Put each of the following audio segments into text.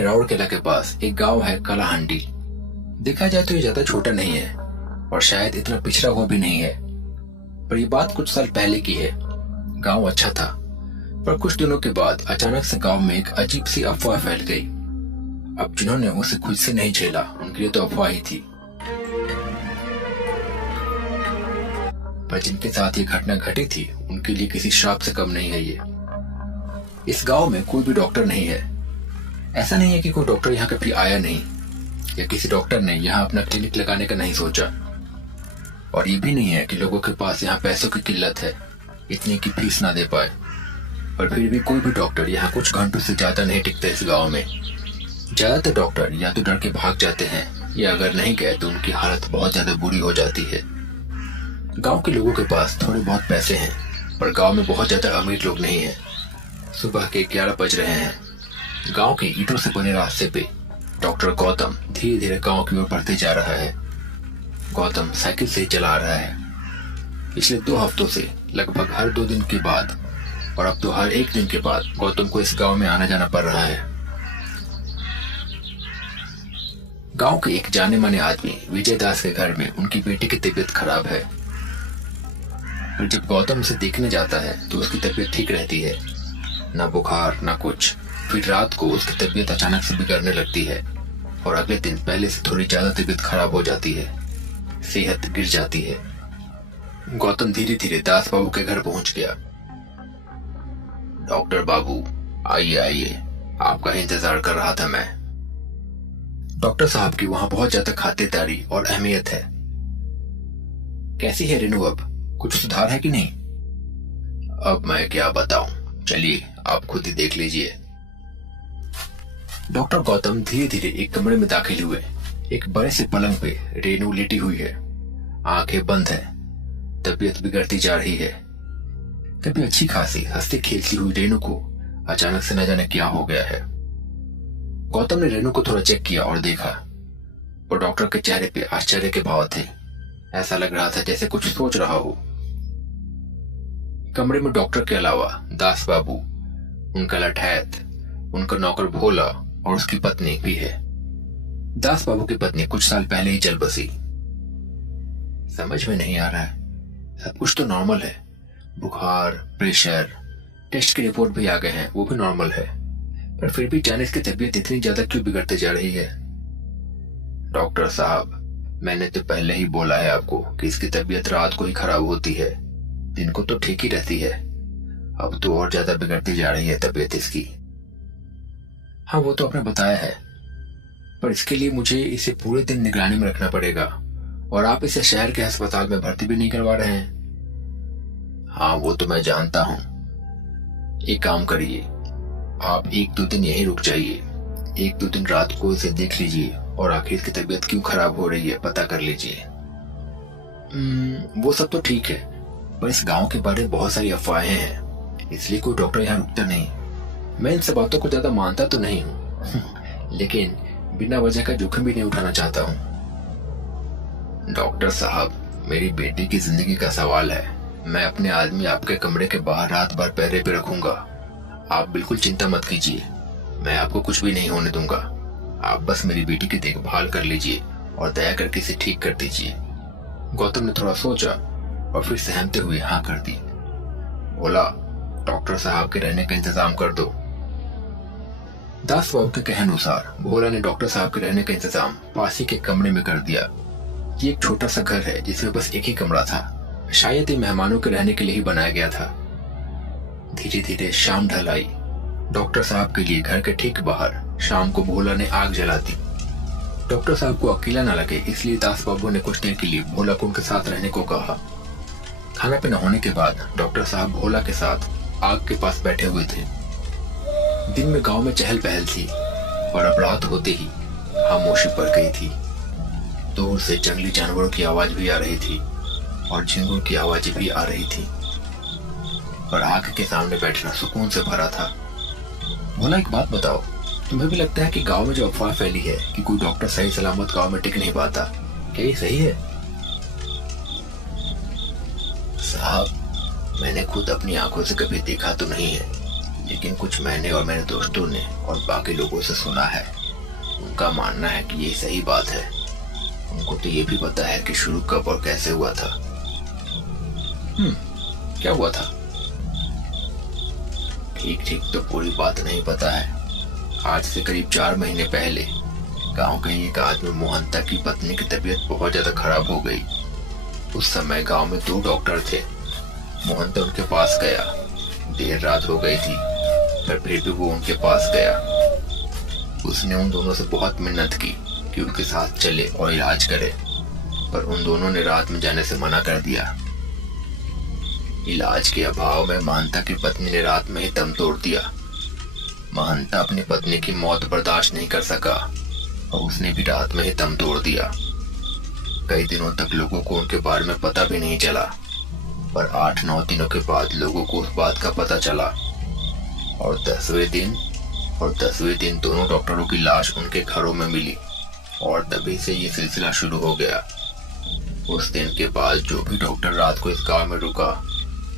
के राउरकेला के पास एक गांव है कालाहांडी। देखा जाए तो ये ज्यादा छोटा नहीं है और शायद इतना पिछड़ा हुआ भी नहीं है, पर ये बात कुछ साल पहले की है। गांव अच्छा था, पर कुछ दिनों के बाद अचानक से गांव में एक अजीब सी अफवाह फैल गई। अब जिन्होंने उसे खुद से नहीं झेला उनके लिए तो अफवाह ही थी, पर जिनके साथ ये घटना घटी थी उनके लिए किसी श्राप से कम नहीं है ये। इस गांव में कोई भी डॉक्टर नहीं है। ऐसा नहीं है कि कोई डॉक्टर यहाँ कभी आया नहीं या किसी डॉक्टर ने यहाँ अपना क्लिनिक लगाने का नहीं सोचा, और ये भी नहीं है कि लोगों के पास यहाँ पैसों की किल्लत है इतनी की फीस ना दे पाए। पर फिर भी कोई भी डॉक्टर यहाँ कुछ घंटों से ज्यादा नहीं टिकते इस गांव में। ज्यादातर डॉक्टर या तो डर के भाग जाते हैं या अगर नहीं गए तो उनकी हालत बहुत ज्यादा बुरी हो जाती है। गांव के लोगों के पास थोड़े बहुत पैसे हैं, पर गांव में बहुत ज्यादा अमीर लोग नहीं है। सुबह के 11 बज रहे हैं। गांव के ईंटों से बने रास्ते पे डॉक्टर गौतम धीरे धीरे गांव की ओर बढ़ते जा रहा है। गौतम साइकिल से चला रहा है। पिछले 2 हफ्तों से लगभग हर 2 दिन के बाद और अब तो हर 1 दिन के बाद गौतम को इस गांव में आना जाना पड़ रहा है। गांव के एक जाने माने आदमी विजय दास के घर में उनकी बेटी की तबीयत खराब है, पर जब गौतम उसे देखने जाता है तो उसकी तबीयत ठीक रहती है, ना बुखार ना कुछ। फिर रात को उसकी तबीयत अचानक से बिगड़ने लगती है और अगले दिन पहले से थोड़ी ज्यादा तबीयत खराब हो जाती है, सेहत गिर जाती है। गौतम धीरे धीरे दास बाबू के घर पहुंच गया। डॉक्टर बाबू आइए आइए, आपका इंतजार कर रहा था मैं। डॉक्टर साहब की वहां बहुत ज्यादा खातिरदारी और अहमियत है। कैसी है रेनू, अब कुछ सुधार है कि नहीं? अब मैं क्या बताऊं, चलिए आप खुद ही देख लीजिए। डॉक्टर गौतम धीरे धीरे एक कमरे में दाखिल हुए। एक बड़े से पलंग पे रेनू लेटी हुई है, आंखें बंद है, तबीयत बिगड़ती जा रही है। कभी अच्छी खासी हंसती खेलती हुई रेनू को अचानक से न जाने क्या हो गया है। गौतम ने रेनू को थोड़ा चेक किया और देखा, और डॉक्टर के चेहरे पे आश्चर्य के भाव थे। ऐसा लग रहा था जैसे कुछ सोच रहा हो। कमरे में डॉक्टर के अलावा दास बाबू, उनका लठैत, उनका नौकर भोला और उसकी पत्नी भी है। दास बाबू की पत्नी कुछ साल पहले ही चल बसी। समझ में नहीं आ रहा है, सब कुछ तो नॉर्मल है। बुखार, प्रेशर, टेस्ट की रिपोर्ट भी आ गए हैं, वो भी नॉर्मल है, पर फिर भी जाने की तबीयत इतनी ज्यादा क्यों बिगड़ते जा रही है? डॉक्टर साहब, मैंने तो पहले ही बोला है आपको कि इसकी तबीयत रात को ही खराब होती है, दिन को तो ठीक ही रहती है। अब तो और ज्यादा बिगड़ती जा रही है तबीयत इसकी। हाँ, वो तो आपने बताया है, पर इसके लिए मुझे इसे पूरे दिन निगरानी में रखना पड़ेगा, और आप इसे शहर के अस्पताल में भर्ती भी नहीं करवा रहे हैं। हाँ, वो तो मैं जानता हूँ। एक काम करिए, आप 1-2 दिन यहीं रुक जाइए। 1-2 दिन रात को इसे देख लीजिए और आखिर इसकी तबीयत क्यों खराब हो रही है पता कर लीजिए। वो सब तो ठीक है, पर इस गांव के बारे में बहुत सारी अफवाहें हैं, इसलिए कोई डॉक्टर यहाँ रुकता नहीं। मैं इन सब बातों को ज्यादा मानता तो नहीं हूँ, लेकिन बिना वजह का जोखिम भी नहीं उठाना चाहता हूँ। डॉक्टर साहब, मेरी बेटी की जिंदगी का सवाल है। मैं अपने आदमी आपके कमरे के बाहर रात भर पहरे पे रखूंगा। आप बिल्कुल चिंता मत कीजिए, मैं आपको कुछ भी नहीं होने दूंगा। आप बस मेरी बेटी की देखभाल कर लीजिए और दया करके इसे ठीक कर दीजिए। गौतम ने थोड़ा सोचा और फिर सहमते हुए हाँ कर दी। बोला, डॉक्टर साहब के रहने का इंतजाम कर दो। दास बाबू के कहे अनुसार भोला ने डॉक्टर साहब के रहने का इंतजाम पास ही के कमरे में कर दिया। ये एक छोटा सा घर है जिसमें बस एक ही कमरा था, शायद ये मेहमानों के रहने के लिए ही बनाया गया था। धीरे धीरे शाम ढल आई। डॉक्टर साहब के लिए घर के ठीक बाहर शाम को भोला ने आग जला दी। डॉक्टर साहब को अकेला न लगे इसलिए दास बाबू ने कुछ देर के लिए भोला को उनके साथ रहने को कहा। खाना पीना होने के बाद डॉक्टर साहब भोला के साथ आग के पास बैठे हुए थे। दिन में गांव में चहल पहल थी, और अब रात होते ही खामोशी पड़ गई थी। दूर से जंगली जानवरों की आवाज भी आ रही थी और झिंगुर की आवाजें भी आ रही थी, और आग के सामने बैठना सुकून से भरा था। भोला, एक बात बताओ, तुम्हें भी लगता है कि गांव में जो अफवाह फैली है कि कोई डॉक्टर सही सलामत गांव में टिक नहीं पाता, क्या ये सही है? साहब, मैंने खुद अपनी आंखों से कभी देखा तो नहीं है, लेकिन कुछ मैंने और मेरे दोस्तों ने और बाकी लोगों से सुना है, उनका मानना है कि ये सही बात है। उनको तो ये भी पता है कि शुरू कब और कैसे हुआ था। क्या हुआ था? ठीक ठीक तो पूरी बात नहीं पता है। आज से करीब 4 महीने पहले गांव के एक आदमी मोहंता की पत्नी की तबीयत बहुत ज्यादा खराब हो गई। उस समय गांव में 2 डॉक्टर थे। मोहंता उनके पास गया। देर रात हो गई थी, पर फिर भी वो उनके पास गया। उसने उन दोनों से बहुत मिन्नत की कि उनके साथ चले और इलाज करे, पर उन दोनों ने रात में जाने से मना कर दिया। इलाज के अभाव में महंता की पत्नी ने रात में ही दम तोड़ दिया। महंता अपनी पत्नी की मौत बर्दाश्त नहीं कर सका और उसने भी रात में ही दम तोड़ दिया। कई दिनों तक लोगों को उनके बारे में पता भी नहीं चला, पर 8-9 दिनों के बाद लोगों को उस बात का पता चला और 10वें दिन दोनों डॉक्टरों की लाश उनके घरों में मिली और तभी से ये सिलसिला शुरू हो गया। उस दिन के बाद जो भी डॉक्टर रात को इस गांव में रुका,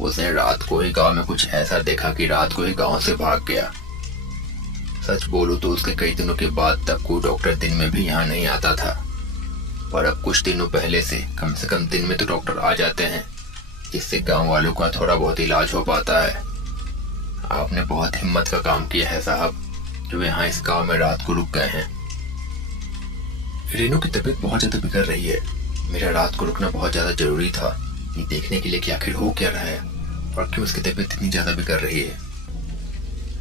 उसने रात को ही गांव में कुछ ऐसा देखा कि रात को ही गांव से भाग गया। सच बोलूं तो उसके कई दिनों के बाद तक कोई डॉक्टर दिन में भी यहाँ नहीं आता था, पर अब कुछ दिनों पहले से कम दिन में तो डॉक्टर आ जाते हैं, जिससे गांव वालों का थोड़ा बहुत इलाज हो पाता है। आपने बहुत हिम्मत का काम किया है साहब, जो यहाँ इस गांव में रात को रुक गए हैं। रेनू की तबीयत बहुत ज्यादा बिगड़ रही है। मेरा रात को रुकना बहुत ज्यादा जरूरी था, ये देखने के लिए कि आखिर हो क्या रहा है और क्यों उसकी तबीयत इतनी ज्यादा बिगड़ रही है।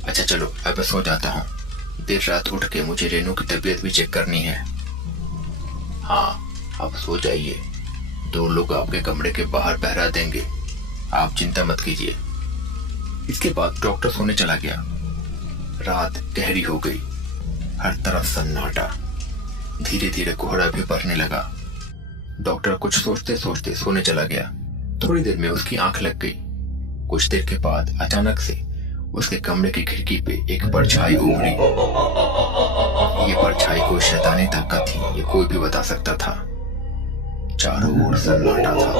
अच्छा चलो, अब मैं सो जाता हूँ। देर रात उठ के मुझे रेनू की तबीयत भी चेक करनी है। हाँ, आप सो जाइए। 2 लोग आपके कमरे के बाहर पहरा देंगे, आप चिंता मत कीजिए। इसके बाद डॉक्टर सोने चला गया। रात गहरी हो गई, हर तरफ सन्नाटा। धीरे धीरे कोहरा भी बढ़ने लगा। डॉक्टर कुछ सोचते सोचते सोने चला गया। थोड़ी देर में उसकी आंख लग गई। कुछ देर के बाद अचानक से उसके कमरे की खिड़की पे एक परछाई उभरी। ये परछाई कोई शैतानी ताकत थी, ये कोई भी बता सकता था। चारों ओर सन्नाटा था।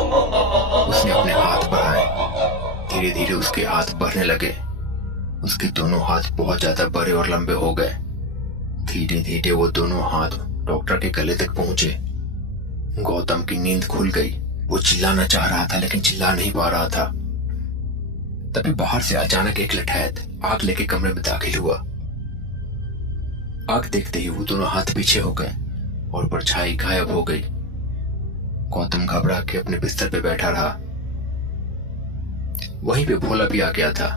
उसने अपने हाथ बढ़ाए। धीरे धीरे उसके हाथ बढ़ने लगे। उसके दोनों हाथ बहुत ज्यादा बड़े और लंबे हो गए। धीरे धीरे वो दोनों हाथ डॉक्टर के गले तक पहुंचे। गौतम की नींद खुल गई। वो चिल्लाना चाह रहा था लेकिन चिल्ला नहीं पा रहा था। तभी बाहर से अचानक एक लठैत आग लेके कमरे में दाखिल हुआ। आग देखते ही वो दोनों हाथ पीछे हो गए और परछाई गायब हो गई। गौतम घबरा के अपने बिस्तर पे बैठा रहा। वहीं पे भोला भी आ गया था।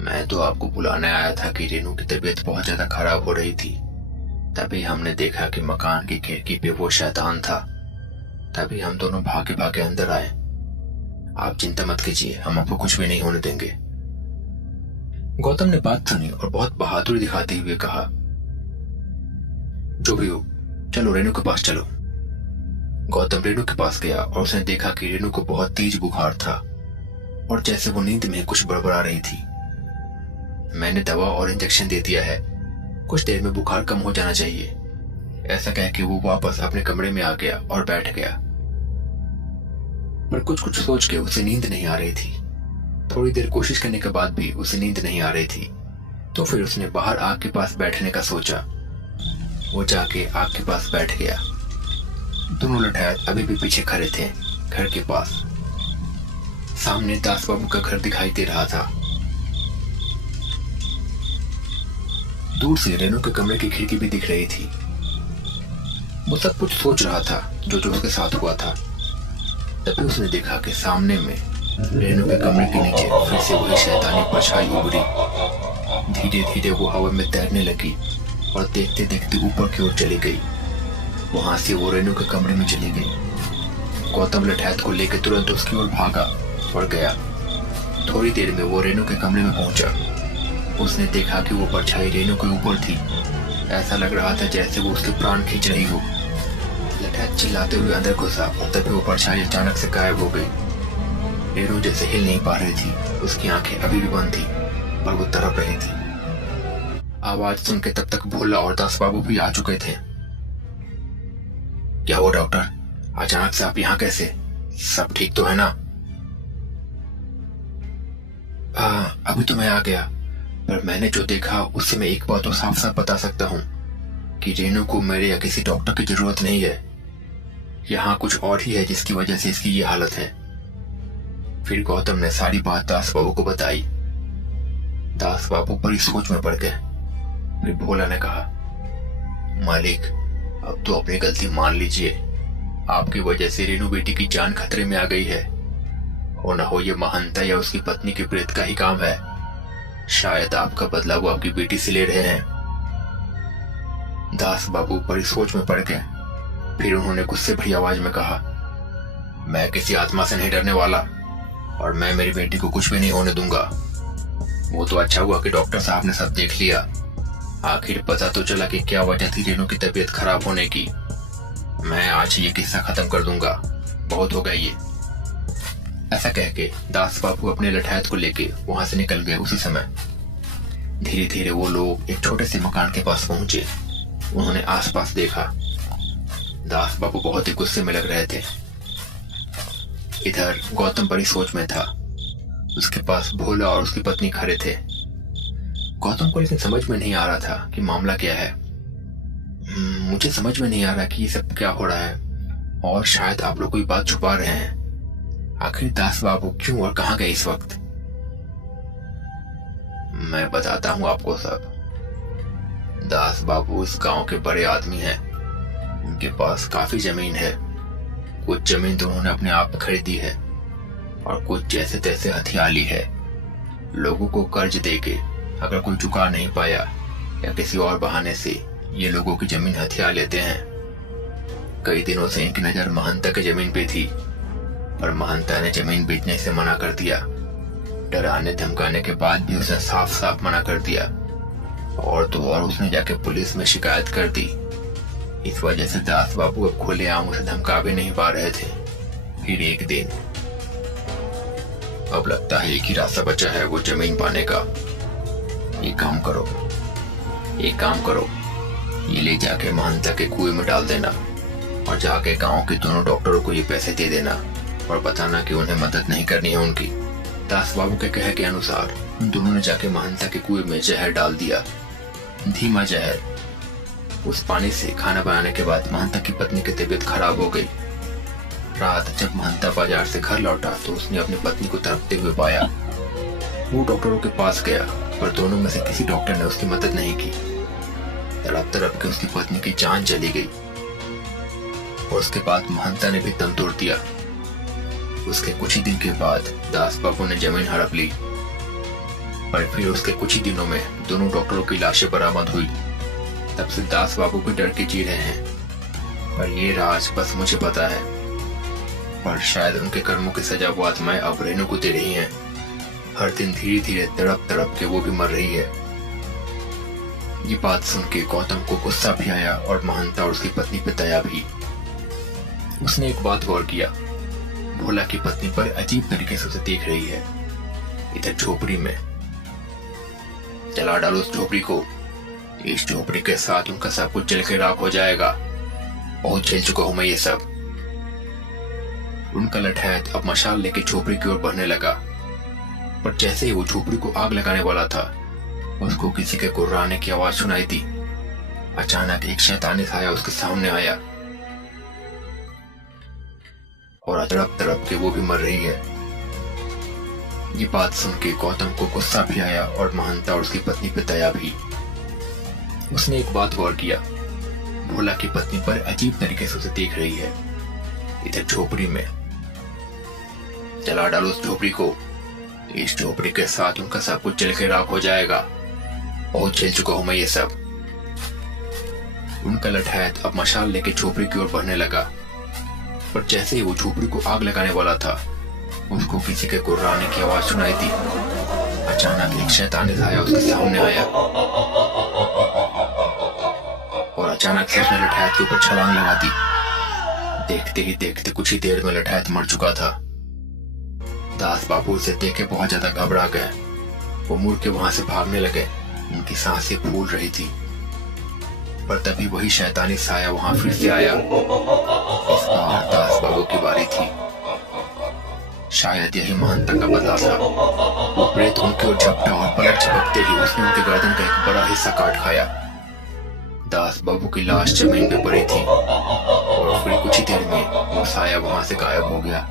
मैं तो आपको बुलाने आया था कि रेनू की तबीयत बहुत ज्यादा खराब हो रही थी। तभी हमने देखा कि मकान की खिड़की पे वो शैतान था। तभी हम दोनों भागे भागे अंदर आए। आप चिंता मत कीजिए, हम आपको कुछ भी नहीं होने देंगे। गौतम ने बात सुनी और बहुत बहादुरी दिखाते हुए कहा, जो भी हो, चलो रेनू के पास चलो। गौतम रेनू के पास गया और उसने देखा कि रेनू को बहुत तेज बुखार था और जैसे वो नींद में कुछ बड़बड़ा रही थी। मैंने दवा और इंजेक्शन दे दिया है, कुछ देर में बुखार कम हो जाना चाहिए। ऐसा कह के वो वापस अपने कमरे में आ गया और बैठ गया, पर कुछ सोच के उसे नींद नहीं आ रही थी। थोड़ी देर कोशिश करने के बाद भी उसे नींद नहीं आ रही थी, तो फिर उसने बाहर आग के पास बैठने का सोचा। वो जाके आग के पास बैठ गया। दोनों लठैत अभी भी पीछे खड़े थे घर के पास। सामने दास बाबू का घर दिखाई दे रहा था। दूर से रेनू के कमरे की खिड़की भी दिख रही थी। वो सब कुछ सोच रहा था जो उसके साथ हुआ था। तभी उसने देखा कि सामने में रेनू के कमरे के नीचे फिर से वही शैतानी परछाई उभरी। धीरे धीरे वो हवा में तैरने लगी और देखते देखते ऊपर की ओर चली गई। वहां से वो रेनू के कमरे में चली गई। गौतम लठैत को लेकर तुरंत उसकी ओर भागा और गया। थोड़ी देर में वो रेनू के कमरे में पहुंचा। उसने देखा कि वो परछाई रेनू के ऊपर थी। ऐसा लग रहा था जैसे वो उसके प्राण खींच रही हो। लठैत चिल्लाते हुए अंदर घुसा और तभी वो परछाई अचानक से गायब हो गई। रेनू जैसे हिल नहीं पा रही थी। उसकी आंखें अभी भी बंद थी, पर वो तड़प रही थी। आवाज सुन के तब तक भोला और दास बाबू भी आ चुके थे। क्या हुआ डॉक्टर, अचानक से आप यहाँ कैसे? सब ठीक तो है ना? अभी तो मैं आ गया, पर मैंने जो देखा उससे मैं एक बात तो साफ साफ बता सकता हूँ कि रेनू को मेरे या किसी डॉक्टर की जरूरत नहीं है। यहाँ कुछ और ही है जिसकी वजह से इसकी ये हालत है। फिर गौतम ने सारी बात दास बाबू को बताई। दास बाबू बड़ी सोच में पड़ गए। फिर भोला ने कहा, मालिक अब तो अपनी गलती मान लीजिए। आपकी वजह से रेनू बेटी की जान खतरे में आ गई है। हो ना हो ये महंता या उसकी पत्नी के प्रेत का ही काम है। शायद आपका बदला वो आपकी बेटी से ले रहे हैं। दास बाबू बड़ी सोच में पड़ गए। फिर उन्होंने गुस्से भरी आवाज में कहा, मैं किसी आत्मा से नहीं डरने वाला और मैं मेरी बेटी को कुछ भी नहीं होने दूंगा। वो तो अच्छा हुआ कि डॉक्टर साहब ने सब देख लिया। आखिर पता तो चला कि क्या वजह थी रेनू की तबीयत खराब होने की। मैं आज ये किस्सा खत्म कर दूंगा, बहुत हो गया ये। ऐसा कह के दास बाबू अपने लठैत को लेके वहां से निकल गए। उसी समय धीरे धीरे वो लोग एक छोटे से मकान के पास पहुंचे। उन्होंने आसपास देखा। दास बाबू बहुत ही गुस्से में लग रहे थे। इधर गौतम बड़ी सोच में था। उसके पास भोला और उसकी पत्नी खड़े थे। गौतम को लेकिन समझ में नहीं आ रहा था कि मामला क्या है। मुझे समझ में नहीं आ रहा कि ये सब क्या हो रहा है, और शायद आप लोग कोई बात छुपा रहे हैं। आखिर दास बाबू क्यों और कहां गए इस वक्त? मैं बताता हूं आपको सब। दास बाबू इस गांव के बड़े आदमी हैं। उनके पास काफी जमीन है। कुछ जमीन तो उन्होंने अपने आप खरीदी है और कुछ जैसे तैसे हथिया ली है। लोगों को कर्ज देके अगर कोई चुका नहीं पाया या किसी और बहाने से ये लोगों की जमीन हथिया लेते हैं। कई दिनों से इनकी नजर महंता की जमीन पे थी, पर महंता ने जमीन बेचने से मना कर दिया। डराने धमकाने के बाद भी उसने साफ साफ मना कर दिया, और तो और उसने जाके पुलिस में शिकायत कर दी। इस वजह से दास बाबू अब खुलेआम उसे धमका भी नहीं पा रहे थे। फिर एक दिन, अब लगता है एक ही रास्ता बचा है वो जमीन पाने का। एक काम करो, ये ले जाके महंता के कुएं में डाल देना और जाके गांव के दोनों डॉक्टरों को ये पैसे दे देना और बताना कि उन्हें मदद नहीं करनी है उनकी। दास बाबू के कहे के अनुसार उन दोनों ने जाके महंता के कुएं में जहर डाल दिया, धीमा जहर। उस पानी से खाना बनाने के बाद महंता की पत्नी की तबीयत खराब हो गई। रात जब महंता बाजार से घर लौटा तो उसने अपनी पत्नी को तड़पते हुए पाया। वो डॉक्टरों के पास गया, पर दोनों में से किसी डॉक्टर ने उसकी मदद नहीं की। तड़प तड़प के उसकी पत्नी की जान चली गई और उसके बाद महंता ने भी दम तोड़ दिया। उसके कुछ ही दिन के बाद दास बाबू ने जमीन हड़प ली, पर फिर उसके कुछ ही दिनों में दोनों डॉक्टरों की लाशें बरामद हुई। तब से दास बाबू भी डर के जी रहे हैं, पर ये राज बस मुझे पता है। पर शायद उनके कर्मों की सजा वो आत्माएं अब रेनू को दे रही हैं। हर दिन धीरे धीरे तड़प तड़प के वो भी मर रही है। ये बात सुन के गौतम को गुस्सा भी आया और महंता और उसकी पत्नी पे दया भी। उसने एक बात गौर किया, भोला की पत्नी पर अजीब तरीके से उसे देख रही है। इधर झोपड़ी में, जला डालो उस झोपड़ी को। इस झोपड़ी के साथ उनका सब कुछ जल के राख हो जाएगा। बहुत झेल चुका हूं मैं ये सब। उनका लठैत अब मशाल लेके झोपड़ी की ओर बढ़ने लगा, पर जैसे ही वो झोपड़ी को आग लगाने वाला था, उसको किसी के गुर्राने की आवाज सुनाई दी। अचानक एक शैतानी साया उसके सामने आया और तड़प तड़प के वो भी मर रही है। ये बात सुन के गौतम को गुस्सा भी आया और महंता और उसकी पत्नी पे दया भी। उसने एक बात गौर किया, भोला की पत्नी पर अजीब तरीके से उसे देख रही है। इधर झोपड़ी में, जला डालो उस झोपड़ी को। इस झोपड़ी के साथ उनका सब कुछ जल के राख हो जाएगा। बहुत झेल चुका हूं मैं ये सब। उनका लठैत अब मशाल लेके झोपड़ी की ओर बढ़ने लगा, पर जैसे ही वो झोपड़ी को आग लगाने वाला था, उसको किसी के गुर्राने की आवाज सुनाई दी। अचानक एक शैतानी साया उसके सामने आया और अचानक से उसने लठैत के ऊपर छलांग लगा दी। देखते ही देखते कुछ ही देर में लठैत मर चुका था। दास बाबू उसे देख के बहुत ज्यादा घबरा गए। वो मुड़ के वहां से भागने लगे। उनकी सांसें फूल रही थी, पर तभी वही शैतानी साया वहां फिर से आया। इस बार दास बाबू की बारी थी। शायद यही महानता का बदला था। वो प्रेत उनकी ओर झपटा और पलक झपकते ही उसने उनके गर्दन का एक बड़ा हिस्सा काट खाया। दास बाबू की लाश जमीन पे पड़ी थी और फिर कुछ ही देर में वो साया वहां से गायब हो गया।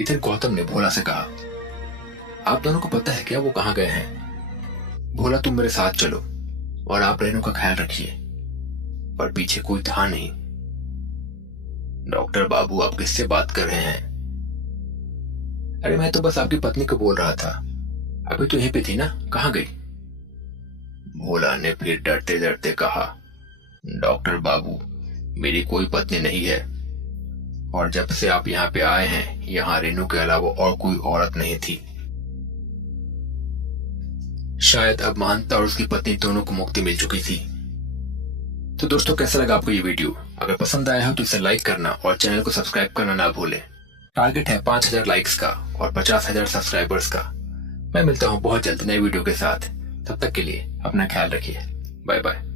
इधर गौतम ने भोला से कहा, आप दोनों को पता है क्या वो कहाँ गए हैं? भोला, तुम मेरे साथ चलो और आप रेनू का ख्याल रखिए। पर पीछे कोई था नहीं। डॉक्टर बाबू, आप किससे बात कर रहे हैं? अरे मैं तो बस आपकी पत्नी को बोल रहा था, अभी तो यहीं पे थी ना, कहाँ गई? भोला ने फिर डरते डरते कहा, डॉक्टर बाबू, मेरी कोई पत्नी नहीं है और जब से आप यहाँ पे आए हैं यहाँ रेनू के अलावा और कोई औरत नहीं थी। शायद अब महंता और उसकी पत्नी दोनों को मुक्ति मिल चुकी थी। तो दोस्तों, कैसा लगा आपको ये वीडियो? अगर पसंद आया हो तो इसे लाइक करना और चैनल को सब्सक्राइब करना ना भूलें। टारगेट है 5000 लाइक्स का और 50,000 सब्सक्राइबर्स का। मैं मिलता हूँ बहुत जल्द नए वीडियो के साथ। तब तक के लिए अपना ख्याल रखिए। Bye bye.